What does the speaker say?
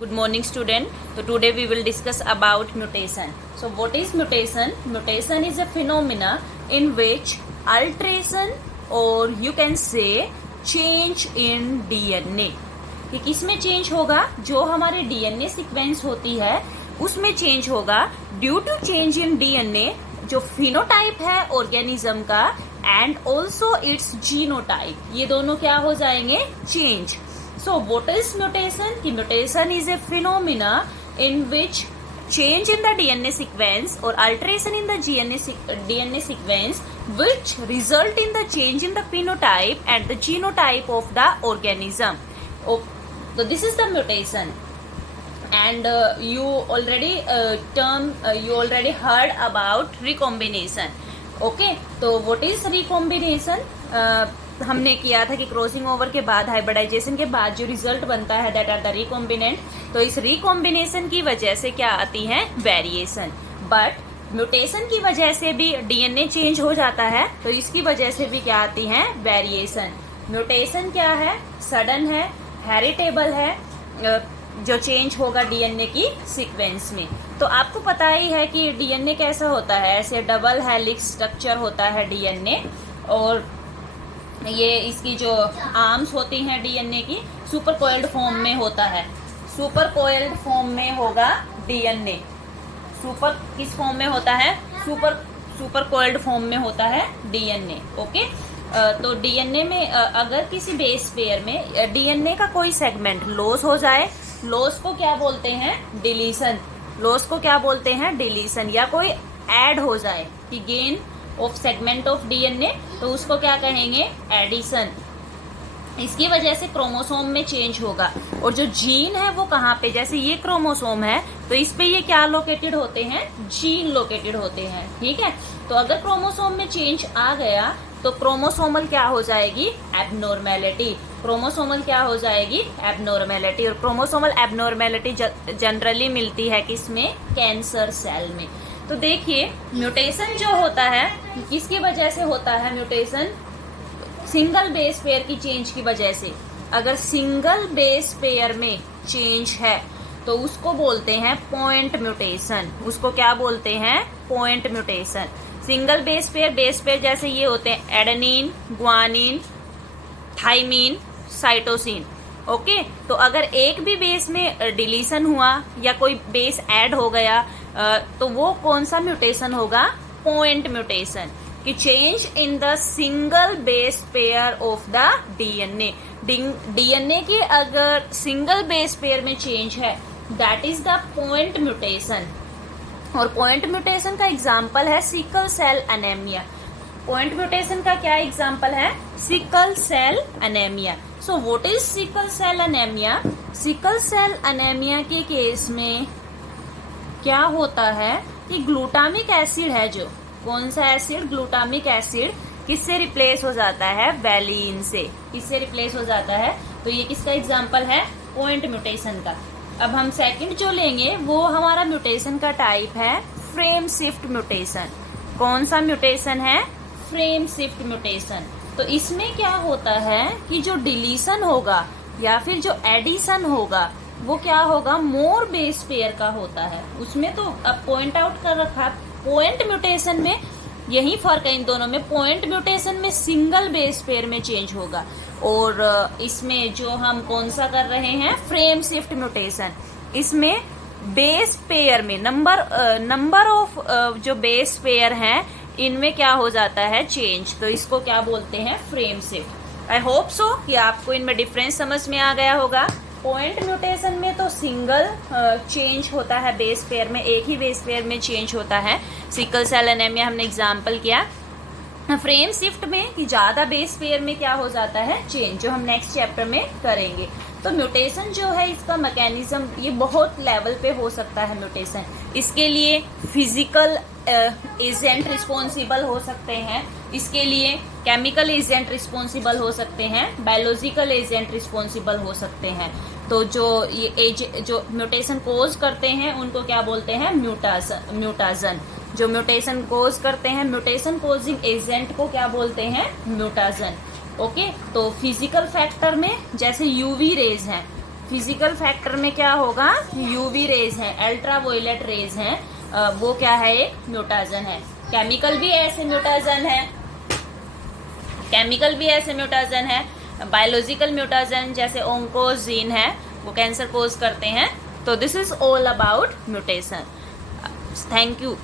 Good morning, student. So today we will discuss about mutation. So what is mutation? Mutation is a phenomena in which alteration or you can say change in DNA. कि किसमें change होगा? जो हमारे DNA sequence होती है उसमें change होगा due to change in DNA, जो फिनोटाइप है ऑर्गेनिज्म का, एंड ऑल्सो इट्स जीनोटाइप, ये दोनों क्या हो जाएंगे? Change. So what is mutation? कि mutation is a phenomena in which change in the DNA sequence or alteration in the DNA sequence which result in the change in the phenotype and the genotype of the organism. Oh, so this is the mutation. And you already heard about recombination. Okay, तो what is recombination? हमने किया था कि crossing over के बाद, hybridisation के बाद जो रिजल्ट बनता है दैट आर द रिकॉम्बिनेंट. तो इस रिकॉम्बिनेशन की वजह से क्या आती है? वेरिएशन. बट म्यूटेशन की वजह से भी डीएनए चेंज हो जाता है, तो इसकी वजह से भी क्या आती है? वेरिएशन. म्यूटेशन क्या है? सडन है, हेरिटेबल है, जो चेंज होगा डीएनए की सीक्वेंस में. तो आपको पता ही है कि डीएनए कैसा होता है. ऐसे डबल हेलिक्स स्ट्रक्चर होता है डीएनए, और ये इसकी जो आर्म्स होती हैं डीएनए की सुपर कोइल्ड फॉर्म में होता है. सुपर कोइल्ड फॉर्म में होगा डीएनए. सुपर किस फॉर्म में होता है? सुपर कोइल्ड फॉर्म में होता है डीएनए. ओके, तो डीएनए में अगर किसी बेस पेयर में डीएनए का कोई सेगमेंट लॉस हो जाए, लॉस को क्या बोलते हैं? डिलीशन. लॉस को क्या बोलते हैं? डिलीशन. या कोई ऐड हो जाए कि gain of segment of DNA, तो उसको क्या कहेंगे? एडिशन. इसकी वजह से क्रोमोसोम में चेंज होगा. और जो जीन है वो कहाँ पे? जैसे ये क्रोमोसोम है तो इस पे ये क्या लोकेटेड होते हैं? जीन लोकेटेड होते हैं. ठीक है, तो अगर क्रोमोसोम में चेंज आ गया तो क्रोमोसोमल क्या हो जाएगी? एबनॉर्मेलिटी. क्रोमोसोमल क्या हो जाएगी? एबनॉर्मेलिटी. और क्रोमोसोमल एबनॉर्मेलिटी जनरली मिलती है किसमें? कैंसर सेल में. तो देखिए, म्यूटेशन जो होता है किसकी वजह से होता है? म्यूटेशन सिंगल बेस पेयर की चेंज की वजह से. अगर सिंगल बेस पेयर में चेंज है तो उसको बोलते हैं पॉइंट म्यूटेशन. उसको क्या बोलते हैं? Point mutation. Single base pair जैसे ये होते हैं adenine, guanine, thymine, cytosine. Okay, तो अगर एक भी बेस में डिलीशन हुआ या कोई बेस ऐड हो गया तो वो कौन सा म्यूटेशन होगा? Point mutation. कि change in the single base pair of the DNA. DNA की अगर सिंगल बेस पेयर में चेंज है that is the point mutation. और पॉइंट म्यूटेशन का एग्जाम्पल है sickle cell anaemia. Point mutation का क्या एग्जाम्पल है? Sickle cell anaemia. So what is sickle cell anaemia? Sickle cell anaemia के केस में क्या होता है कि ग्लूटामिक एसिड है, जो कौन सा एसिड? ग्लूटामिक एसिड किससे रिप्लेस हो जाता है? वैलिन से. किससे रिप्लेस हो जाता है? तो ये किसका एग्जाम्पल है? पॉइंट म्यूटेशन का. अब हम सेकंड जो लेंगे वो हमारा म्यूटेशन का टाइप है फ्रेम शिफ्ट म्यूटेशन. कौन सा म्यूटेशन है? Frame shift mutation. तो इसमें क्या होता है कि जो डिलीशन होगा या फिर जो एडिशन होगा वो क्या होगा? मोर बेस पेयर का होता है. उसमें तो अब पॉइंट आउट कर रखा, पॉइंट म्यूटेशन में यही फर्क है इन दोनों में. पॉइंट म्यूटेशन में सिंगल बेस पेयर में चेंज होगा, और इसमें जो हम कौन सा कर रहे हैं? Frame shift mutation. इसमें बेस पेयर में नंबर ऑफ जो बेस पेयर हैं इनमें क्या हो जाता है? चेंज. तो इसको क्या बोलते हैं? Frame shift. I hope so कि आपको इनमें डिफरेंस समझ में आ गया होगा. पॉइंट म्यूटेशन में तो सिंगल चेंज होता है बेस पेयर में, एक ही बेस पेयर में चेंज होता है. सिकल सेल एनीमिया हमने एग्जाम्पल किया. फ्रेम शिफ्ट में कि ज्यादा बेस पेयर में क्या हो जाता है? चेंज, जो हम नेक्स्ट चैप्टर में करेंगे. तो म्यूटेशन जो है इसका मैकेनिज्म ये बहुत लेवल पे हो सकता है. म्यूटेशन इसके लिए फिजिकल एजेंट रिस्पॉन्सिबल हो सकते हैं, इसके लिए केमिकल एजेंट रिस्पॉन्सिबल हो सकते हैं, बायोलॉजिकल एजेंट रिस्पॉन्सिबल हो सकते हैं. तो जो म्यूटेशन कोज करते हैं उनको क्या बोलते हैं? म्यूटाजन. जो म्यूटेशन कोज करते हैं, म्यूटेशन कोजिंग एजेंट को क्या बोलते हैं? म्यूटाजन. ओके, तो फिजिकल फैक्टर में जैसे यूवी रेज हैं, फिजिकल फैक्टर में क्या होगा, यूवी रेज है, अल्ट्रा वायलेट रेज है, वो क्या है, एक म्यूटाजन है। केमिकल भी ऐसे म्यूटाजन है, केमिकल भी ऐसे म्यूटाजन है। बायोलॉजिकल म्यूटाजन जैसे ओंकोजीन है, वो कैंसर कोज करते हैं। तो this is all about mutation. Thank you.